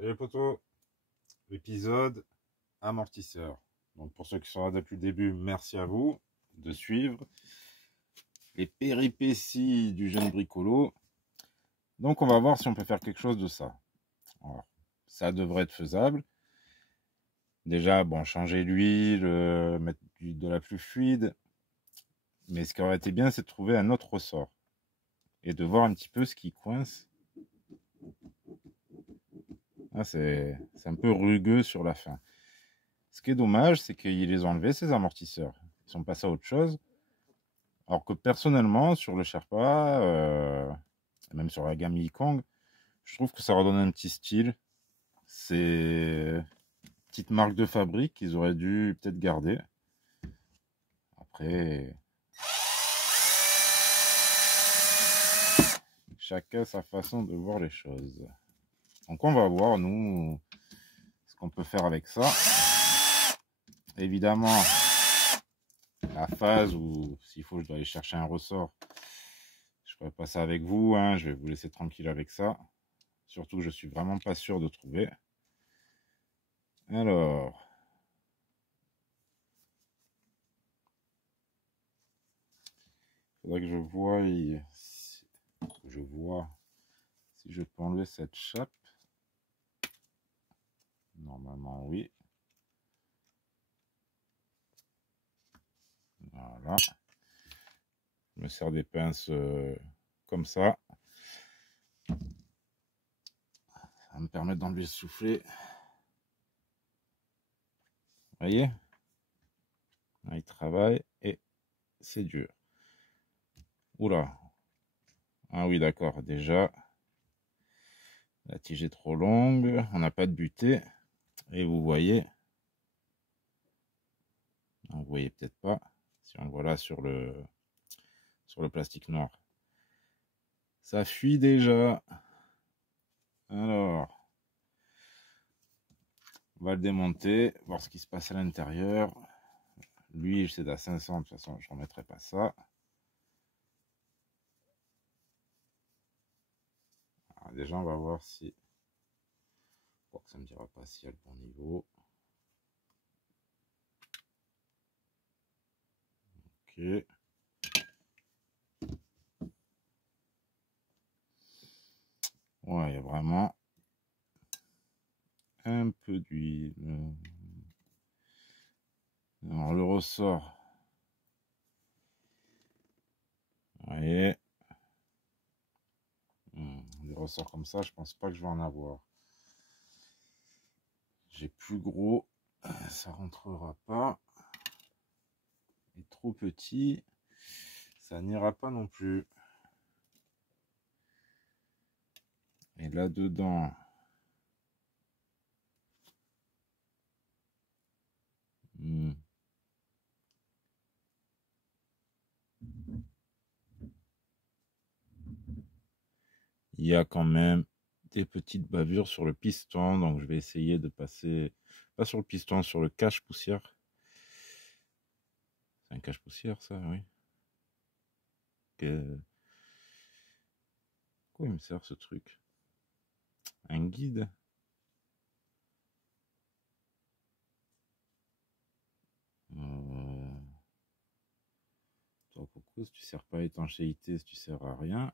Salut poteau, épisode amortisseur. Donc pour ceux qui sont là depuis le début, merci à vous de suivre les péripéties du jeune bricolo. Donc on va voir si on peut faire quelque chose de ça. Alors, ça devrait être faisable. Déjà, bon, changer l'huile, mettre de la plus fluide. Mais ce qui aurait été bien, c'est de trouver un autre ressort. Et de voir un petit peu ce qui coince. Ah, c'est un peu rugueux sur la fin. Ce qui est dommage, c'est qu'ils les ont enlevés, ces amortisseurs. Ils sont passés à autre chose. Alors que personnellement, sur le Sherpa, même sur la gamme Yikong, je trouve que ça redonne un petit style. C'est une petite marque de fabrique qu'ils auraient dû peut-être garder. Après, chacun sa façon de voir les choses. Donc on va voir, nous, ce qu'on peut faire avec ça. Évidemment, la phase où, s'il faut, je dois aller chercher un ressort. Je ferai pas ça avec vous, hein, je vais vous laisser tranquille avec ça. Surtout que je suis vraiment pas sûr de trouver. Alors, il faudrait que je vois si je peux enlever cette chape. Normalement, oui. Voilà. Je me sers des pinces comme ça. Ça va me permettre d'enlever le soufflet. Vous voyez? Là, il travaille et c'est dur. Oula. Ah oui, d'accord. Déjà, la tige est trop longue. On n'a pas de butée. Et vous voyez, vous voyez peut-être pas, si on le voit là sur le plastique noir. Ça fuit déjà. Alors, on va le démonter, voir ce qui se passe à l'intérieur. L'huile, c'est à 500, de toute façon, je ne remettrai pas ça. Alors, déjà, on va voir si... Je crois que ça ne me dira pas s'il y a le bon niveau. Ok. Ouais, il y a vraiment un peu d'huile. Alors, le ressort. Vous voyez. Des ressorts comme ça, je pense pas que je vais en avoir. J'ai plus gros, ça rentrera pas. Et trop petit, ça n'ira pas non plus. Et là-dedans, il y a quand même des petites bavures sur le piston, donc je vais essayer de passer, pas sur le piston, sur le cache-poussière. C'est un cache-poussière ça, oui. Quoi il me sert ce truc? Un guide? Toi, pourquoi si tu sers pas à étanchéité, si tu sers à rien?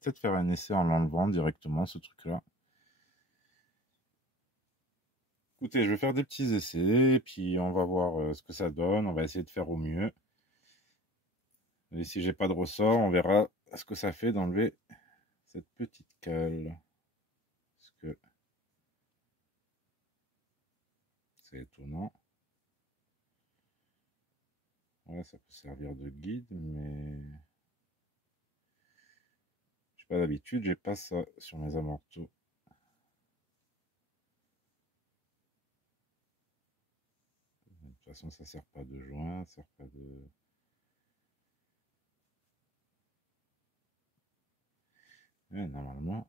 Peut-être faire un essai en l'enlevant directement ce truc-là. Écoutez, je vais faire des petits essais, puis on va voir ce que ça donne. On va essayer de faire au mieux. Et si j'ai pas de ressort, on verra ce que ça fait d'enlever cette petite cale. Parce que c'est étonnant. Ouais, ça peut servir de guide, mais j'ai pas d'habitude, j'ai pas ça sur mes amortos. De toute façon, ça sert pas de joint, ça sert pas de... Ouais, normalement.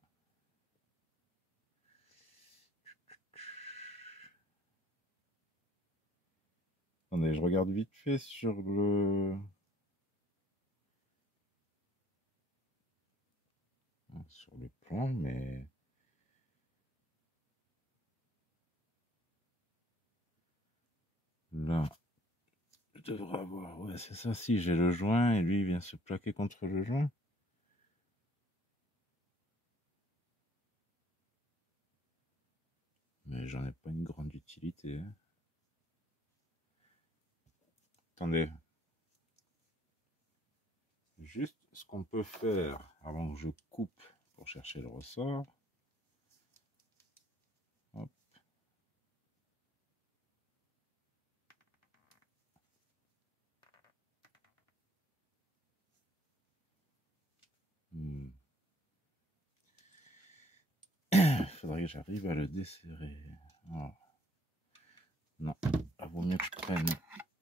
Attendez, je regarde vite fait sur le... sur le plan, mais là, je devrais avoir, ouais, c'est ça, si j'ai le joint et lui il vient se plaquer contre le joint. Mais j'en ai pas une grande utilité, hein. Attendez. Juste ce qu'on peut faire avant que je coupe pour chercher le ressort. Hop. Faudrait que j'arrive à le desserrer. Oh. Non, il vaut mieux que je prenne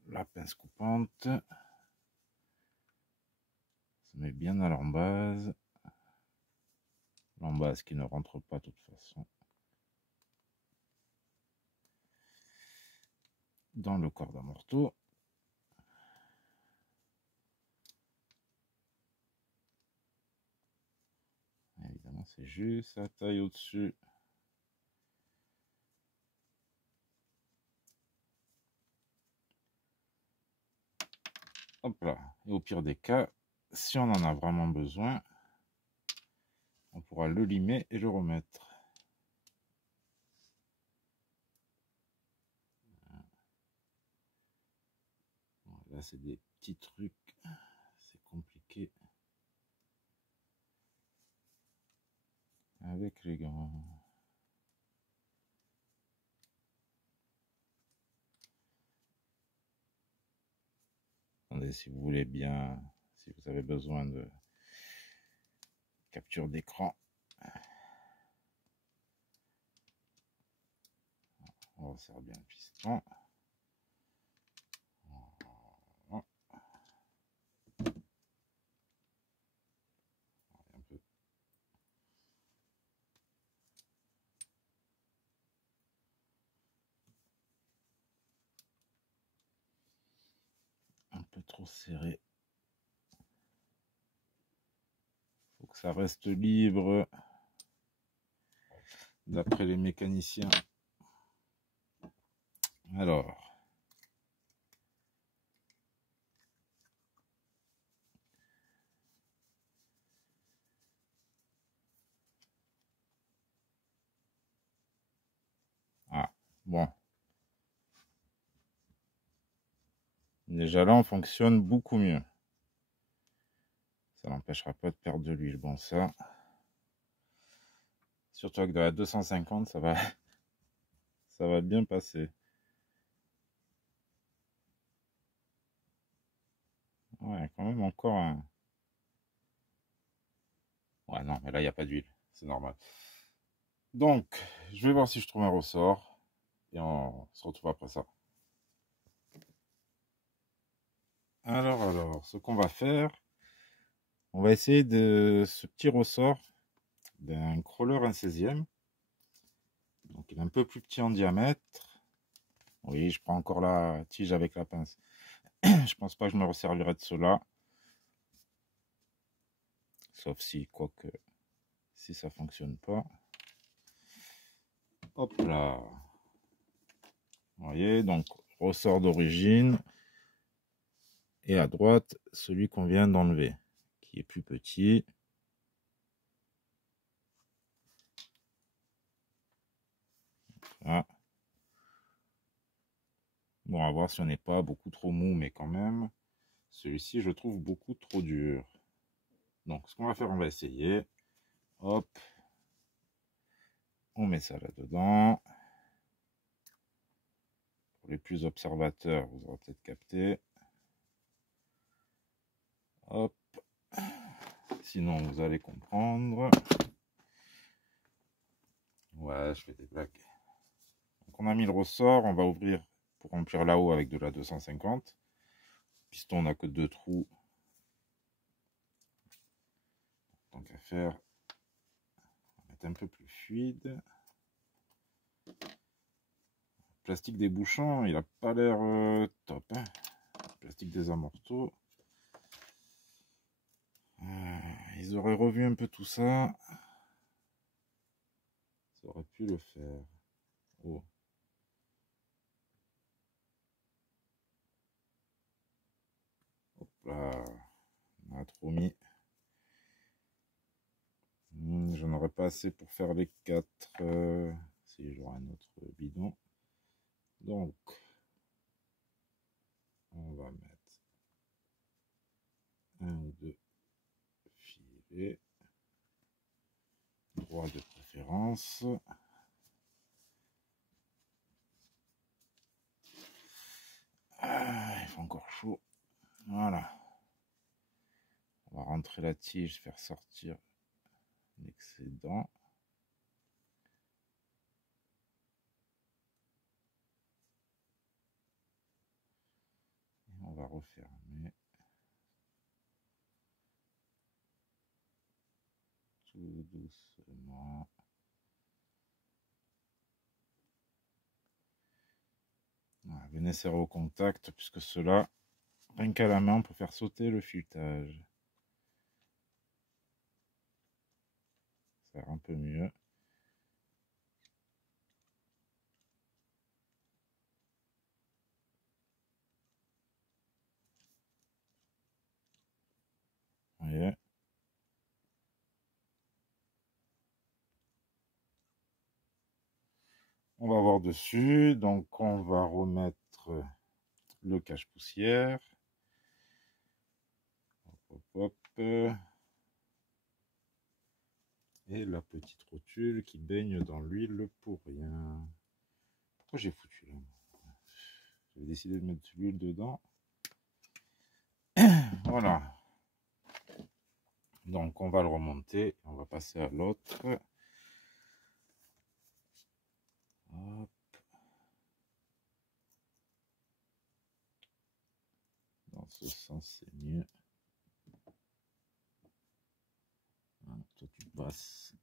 la pince coupante. Ça met bien à l'embase. L'embase qui ne rentre pas de toute façon dans le corps d'amorto. Évidemment, c'est juste la taille au-dessus. Hop là. Et au pire des cas, si on en a vraiment besoin, on pourra le limer et le remettre. Là, c'est des petits trucs. C'est compliqué. Avec les gants. Attendez, si vous voulez bien, si vous avez besoin de capture d'écran, on resserre bien le piston. Un peu trop serré. Faut que ça reste libre. D'après les mécaniciens. Alors. Ah, bon. Déjà là, on fonctionne beaucoup mieux. Ça n'empêchera pas de perdre de l'huile. Bon, ça. Surtout avec de la 250, ça va bien passer. Ouais, quand même encore un... Ouais, non, mais là, il n'y a pas d'huile. C'est normal. Donc, je vais voir si je trouve un ressort. Et on se retrouve après ça. Alors, ce qu'on va faire, on va essayer de ce petit ressort d'un crawler 1/16e. Donc, il est un peu plus petit en diamètre. Oui, je prends encore la tige avec la pince. Je pense pas que je me resservirai de cela. Sauf si, quoique, si ça fonctionne pas. Hop là. Vous voyez, donc, ressort d'origine. Et à droite, celui qu'on vient d'enlever, qui est plus petit. Voilà. Bon, on va voir si on n'est pas beaucoup trop mou, mais quand même, celui-ci, je trouve beaucoup trop dur. Donc, ce qu'on va faire, on va essayer. Hop. On met ça là-dedans. Pour les plus observateurs, vous aurez peut-être capté. Hop. Sinon, vous allez comprendre. Ouais, je fais des blagues. Donc, on a mis le ressort. On va ouvrir pour remplir là-haut avec de la 250. Piston, on n'a que 2 trous. Tant qu'à faire, on va mettre un peu plus fluide. Le plastique des bouchons, il a pas l'air top. Hein. Le plastique des amortos. Ils auraient revu un peu tout ça. Ça aurait pu le faire. Oh. Hop là. On a trop mis. J'en aurais pas assez pour faire les 4. Si j'aurai un autre bidon. Donc, on va mettre un ou deux filets. Droit de préférence. Ah, il fait encore chaud. Voilà. On va rentrer la tige, faire sortir l'excédent. On va refermer. Tout doucement. Voilà, venez serrer au contact, puisque cela, rien qu'à la main, on peut faire sauter le filetage. Ça va un peu mieux. Vous voyez. On va voir dessus, donc on va remettre le cache-poussière. Hop, hop, hop. Et la petite rotule qui baigne dans l'huile pour rien. Pourquoi j'ai foutu là? J'avais décidé de mettre de l'huile dedans. Voilà. Donc on va le remonter. On va passer à l'autre. Hop. Dans ce sens, c'est mieux. Voilà, toi, tu passes.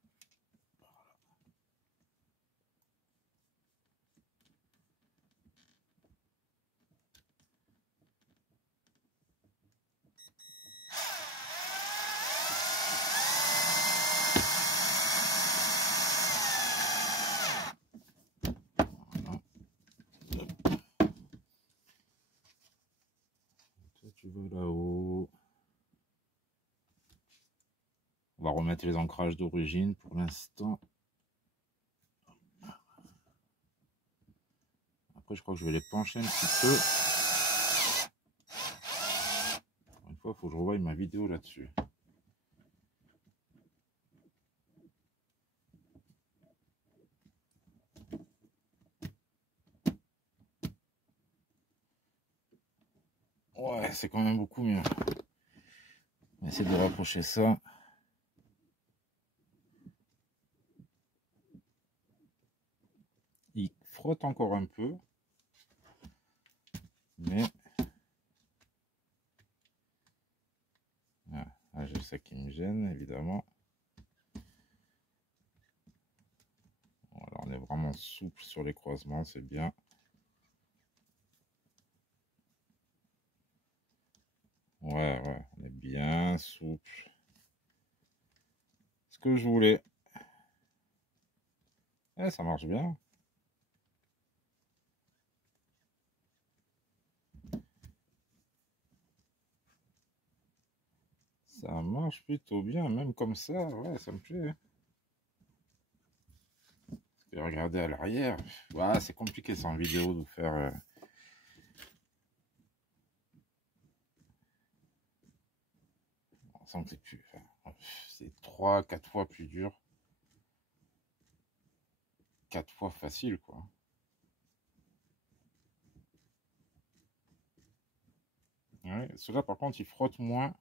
Voilà. Toi, tu vas là-haut. On va remettre les ancrages d'origine pour l'instant. Après, je crois que je vais les pencher un petit peu. Une fois, il faut que je revoie ma vidéo là-dessus. Ouais, c'est quand même beaucoup mieux. On va essayer de rapprocher ça. Il frotte encore un peu. Mais... Ah, j'ai ça qui me gêne, évidemment. Voilà, on est vraiment souple sur les croisements, c'est bien. Ouais, on est bien souple. Ce que je voulais. Ça marche bien. Ça marche plutôt bien, même comme ça, ouais, ça me plaît. Et regardez à l'arrière. Ouais, c'est compliqué ça en vidéo de vous faire... Sans que tu... c'est 3-4 fois plus dur. 4 fois facile, quoi. Ouais, ceux-là, par contre, ils frottent moins.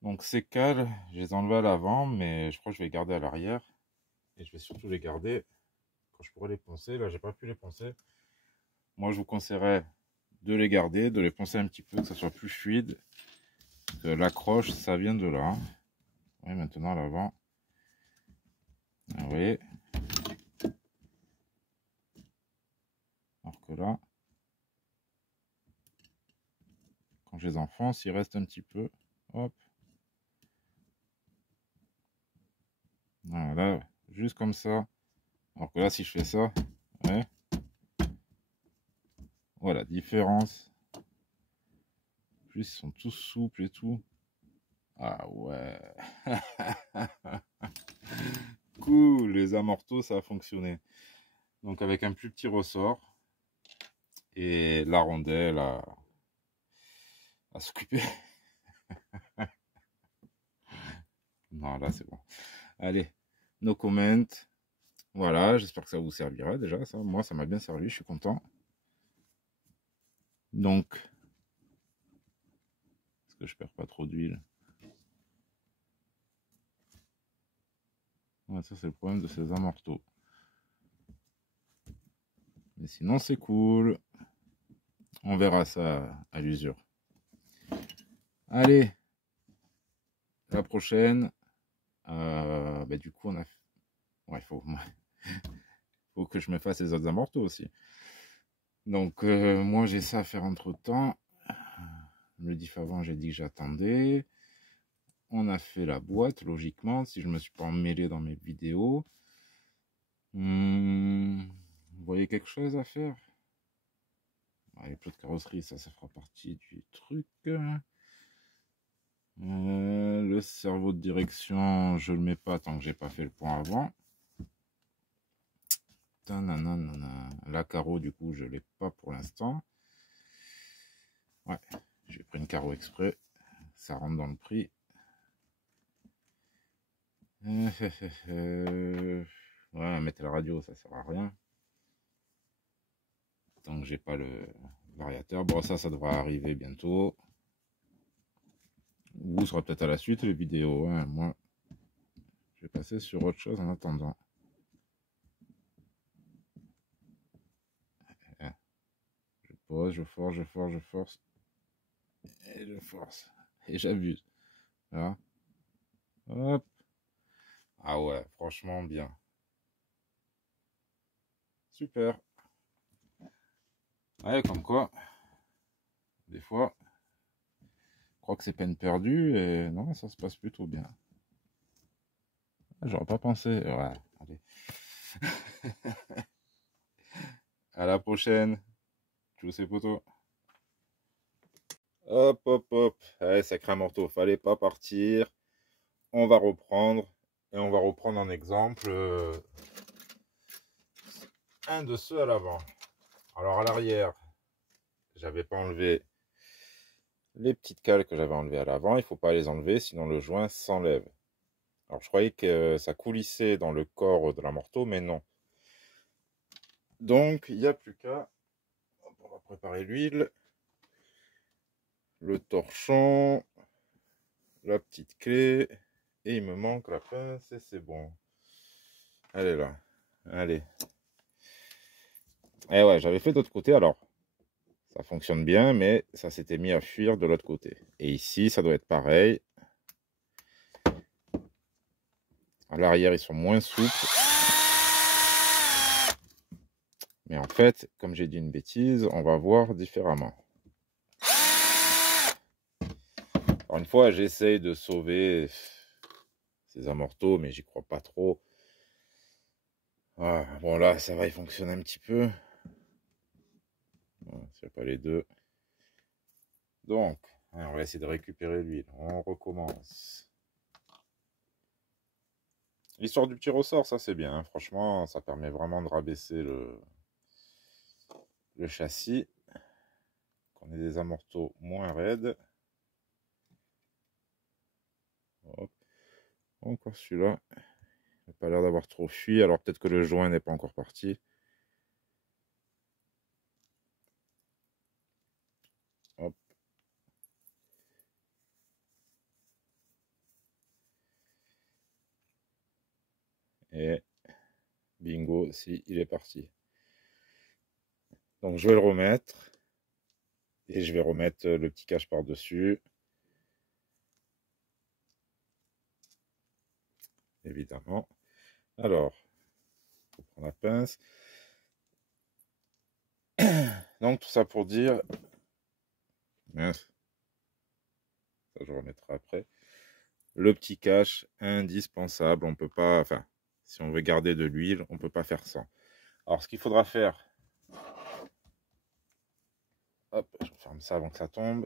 Donc, ces cales, je les enlève à l'avant, mais je crois que je vais les garder à l'arrière. Et je vais surtout les garder quand je pourrai les poncer. Là, j'ai pas pu les poncer. Moi, je vous conseillerais de les garder, de les poncer un petit peu, que ça soit plus fluide. Parce que l'accroche, ça vient de là. Oui, maintenant, à l'avant. Vous voyez. Alors que là, quand je les enfonce, il reste un petit peu. Hop. Voilà, juste comme ça, Alors que là, si je fais ça, ouais, voilà, différence. En plus, ils sont tous souples et tout. Ah ouais. Cool, les amortos, ça a fonctionné. Donc avec un plus petit ressort et la rondelle à s'occuper. Non, là c'est bon. Allez, no comment. Voilà, j'espère que ça vous servira déjà. Ça, moi, ça m'a bien servi, je suis content. Donc, est-ce que je perds pas trop d'huile? Ouais, ça c'est le problème de ces amortos. Mais sinon, c'est cool. On verra ça à l'usure. Allez, la prochaine. Bah, du coup, on a. Ouais, faut que je me fasse les autres amortos aussi. Donc, moi, j'ai ça à faire entre temps. Le diff avant, j'ai dit que j'attendais. On a fait la boîte, logiquement, si je me suis pas emmêlé dans mes vidéos. Vous voyez quelque chose à faire? Les plots de carrosserie, ça fera partie du truc. Le cerveau de direction, je le mets pas tant que j'ai pas fait le point avant. La carreau, du coup, je l'ai pas pour l'instant. Ouais, j'ai pris une carreau exprès. Ça rentre dans le prix. Ouais, mettre la radio, ça sert à rien. Tant que j'ai pas le variateur. Bon, ça devrait arriver bientôt. Ou sera peut-être à la suite les vidéos. Hein. Moi, je vais passer sur autre chose en attendant. Je pose, je force, je force, je force. Et je force. Et j'abuse. Voilà. Hop. Ah ouais, franchement bien. Super. Ouais, comme quoi, des fois, je crois que c'est peine perdue et non, ça se passe plutôt bien. J'aurais pas pensé. Ouais, allez. À la prochaine. Tous ces potos. Hop, hop, hop. Allez, sacré morceau. Fallait pas partir. On va reprendre. Et on va reprendre en exemple un de ceux à l'avant. Alors à l'arrière, j'avais pas enlevé les petites cales que j'avais enlevées à l'avant. Il faut pas les enlever, sinon le joint s'enlève. Alors je croyais que ça coulissait dans le corps de la morteau, mais non. Donc il n'y a plus qu'à... On va préparer l'huile, le torchon, la petite clé, et il me manque la pince et c'est bon. Elle est là. Allez. Et ouais, j'avais fait d'autre côté, alors ça fonctionne bien, mais ça s'était mis à fuir de l'autre côté. Et ici, ça doit être pareil. À l'arrière, ils sont moins souples. Mais en fait, comme j'ai dit une bêtise, on va voir différemment. Encore une fois, j'essaye de sauver ces amortos, mais j'y crois pas trop. Ah, bon là, ça va, il fonctionne un petit peu. C'est pas les deux. Donc, on va essayer de récupérer l'huile. On recommence. L'histoire du petit ressort, ça c'est bien. Hein. Franchement, ça permet vraiment de rabaisser le châssis. Qu'on ait des amortos moins raides. Hop. Encore celui-là. Il n'a pas l'air d'avoir trop fui. Alors peut-être que le joint n'est pas encore parti. Hop. Et bingo, si, il est parti. Donc je vais le remettre. Et je vais remettre le petit cache par-dessus. Évidemment. Alors, il faut prendre la pince. Donc tout ça pour dire... Mince. Ça je remettrai après. Le petit cache indispensable. On peut pas... Enfin, Si on veut garder de l'huile, on ne peut pas faire ça. Alors, ce qu'il faudra faire, hop, je ferme ça avant que ça tombe,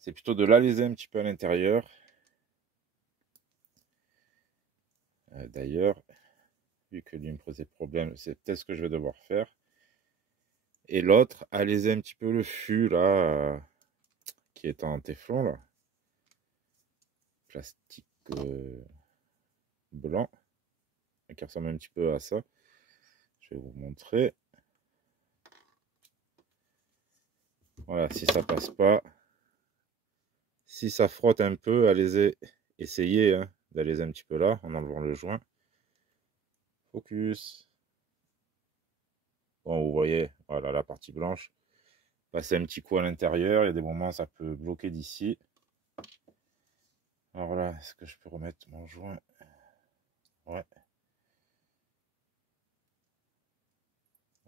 c'est plutôt de l'aliser un petit peu à l'intérieur. D'ailleurs, vu que lui me posait problème, c'est peut-être ce que je vais devoir faire. Et l'autre, aliser un petit peu le fût, là, qui est en téflon, là. Plastique blanc, qui ressemble un petit peu à ça. Je vais vous montrer. Voilà, si ça passe pas, si ça frotte un peu, essayez hein, d'aliser un petit peu là, en enlevant le joint. Focus. Bon, vous voyez, voilà la partie blanche. Passer un petit coup à l'intérieur, il y a des moments ça peut bloquer d'ici. Alors là, est-ce que je peux remettre mon joint? Ouais.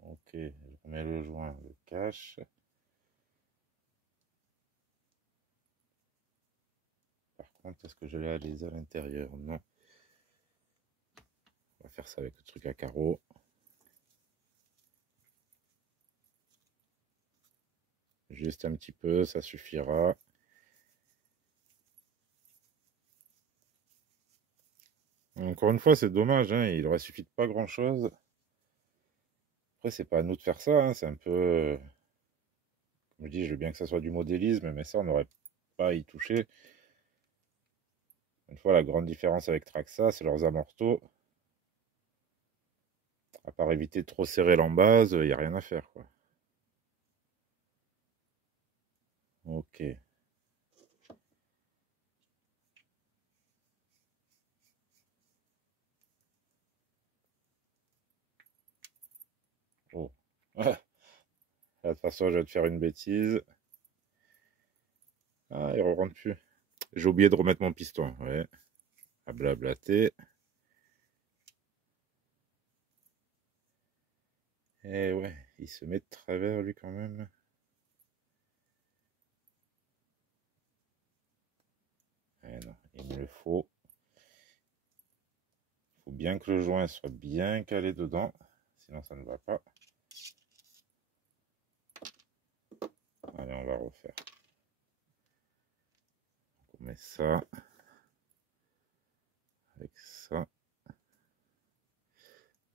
Ok, je remets le joint, le cache. Par contre, est-ce que je l'ai alisé à l'intérieur? Non. On va faire ça avec le truc à carreaux. Juste un petit peu, ça suffira. Encore une fois, c'est dommage, hein, il aurait suffi de pas grand-chose. Après, c'est pas à nous de faire ça, hein, c'est un peu... Comme je dis, je veux bien que ça soit du modélisme, mais ça, on n'aurait pas à y toucher. Une fois, la grande différence avec Traxa, c'est leurs amortos. À part éviter de trop serrer l'embase, il n'y a rien à faire, quoi. Ok. Oh. De toute façon, je vais te faire une bêtise. Ah, il ne rentre plus. J'ai oublié de remettre mon piston. Ouais. À blablater. Eh ouais, il se met de travers, lui, quand même. Eh non, il me le faut. Il faut bien que le joint soit bien calé dedans. Sinon, ça ne va pas. Allez, on va refaire. On met ça. Avec ça.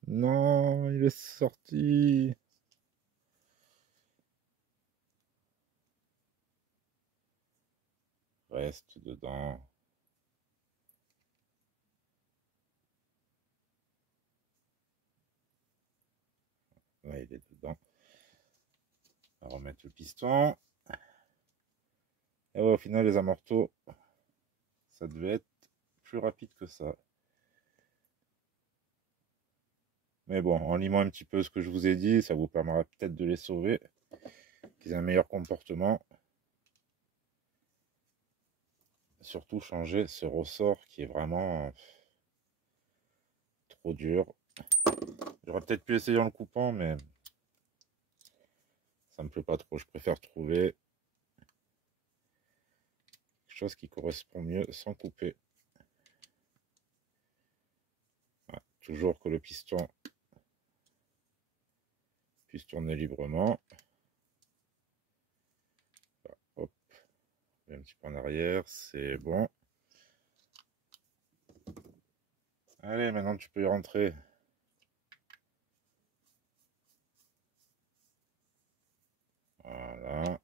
Non, il est sorti. Reste dedans. Là, il est dedans. On va remettre le piston. Et ouais, au final, les amortos, ça devait être plus rapide que ça. Mais bon, en limant un petit peu ce que je vous ai dit, ça vous permettra peut-être de les sauver, qu'ils aient un meilleur comportement. Surtout changer ce ressort qui est vraiment trop dur. J'aurais peut-être pu essayer en le coupant, mais ça me plaît pas trop. Je préfère trouver quelque chose qui correspond mieux sans couper. Voilà. Toujours que le piston puisse tourner librement. Voilà. Hop, un petit peu en arrière, c'est bon. Allez, maintenant tu peux y rentrer. Voilà.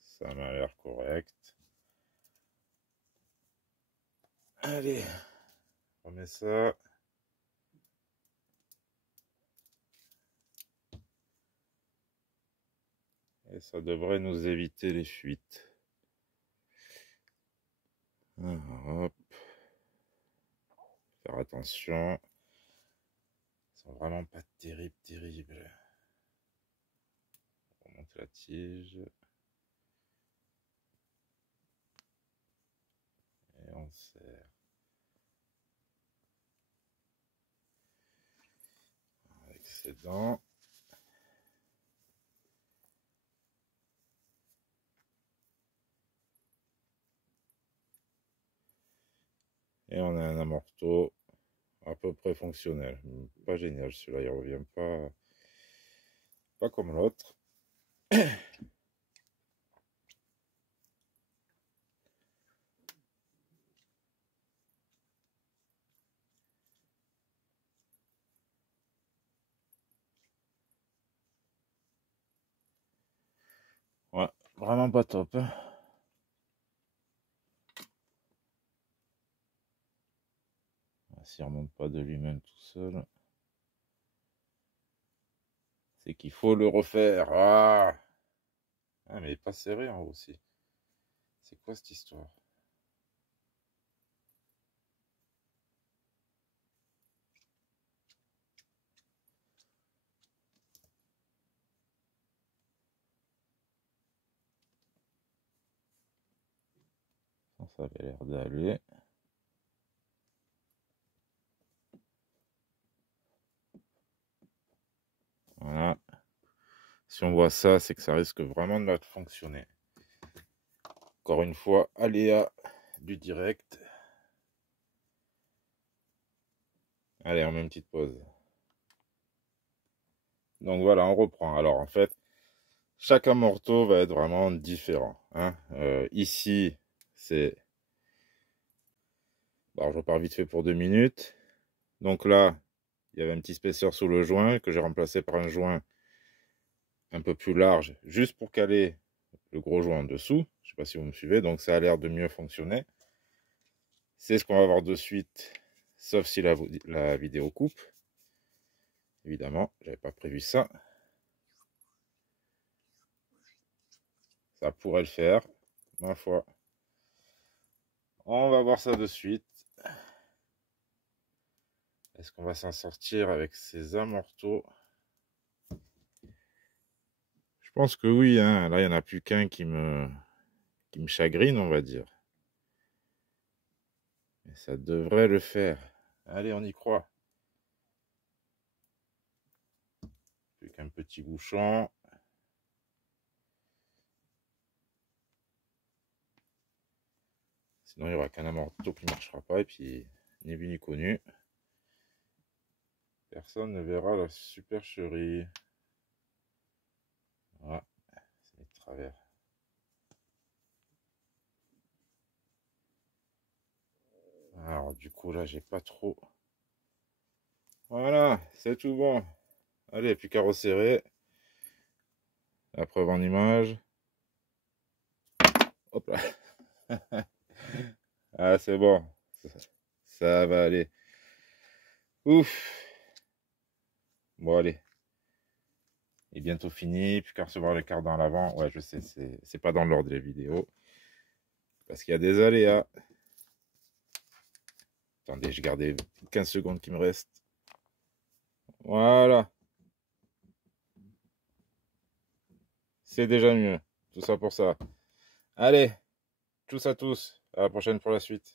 Ça m'a l'air correct. Allez, on met ça. Et ça devrait nous éviter les fuites. Hop. Faire attention. Ils sont vraiment pas terribles. On remonte la tige. Et on serre. Avec ses dents. Et on a un amorto à peu près fonctionnel. Pas génial celui-là, il revient pas comme l'autre. Ouais, vraiment pas top. Hein. S'il remonte pas de lui-même tout seul, c'est qu'il faut le refaire. Ah, mais il est pas serré en haut aussi. C'est quoi cette histoire? Ça avait l'air d'aller. Voilà. Si on voit ça, c'est que ça risque vraiment de mal fonctionner. Encore une fois, aléa du direct. Allez, on met une petite pause. Donc voilà, on reprend. Alors en fait, chaque amorto va être vraiment différent. Hein. Ici, c'est... Alors je repars vite fait pour 2 minutes. Donc là, il y avait un petit spaceur sous le joint que j'ai remplacé par un joint un peu plus large, juste pour caler le gros joint en dessous. Je ne sais pas si vous me suivez, donc ça a l'air de mieux fonctionner. C'est ce qu'on va voir de suite, sauf si la vidéo coupe. Évidemment, j'avais pas prévu ça. Ça pourrait le faire, ma foi. On va voir ça de suite. Est-ce qu'on va s'en sortir avec ces amortos? Je pense que oui, hein. Là, il n'y en a plus qu'un qui me chagrine, on va dire. Mais ça devrait le faire. Allez, on y croit. Plus qu'un petit bouchon. Sinon, il n'y aura qu'un amorto qui ne marchera pas. Et puis, ni vu ni connu. Personne ne verra la supercherie. Voilà, c'est de travers. Alors, du coup, là, j'ai pas trop. Voilà, c'est tout bon. Allez, plus qu'à resserrer. La preuve en image. Hop là. Ah, c'est bon. Ça va aller. Ouf. Bon, allez. Il est bientôt fini. Plus qu'à recevoir les cartes dans l'avant. Ouais, je sais, c'est pas dans l'ordre des vidéos. Parce qu'il y a des aléas. Attendez, je gardais 15 secondes qui me restent. Voilà. C'est déjà mieux. Tout ça pour ça. Allez. Tous à tous. À la prochaine pour la suite.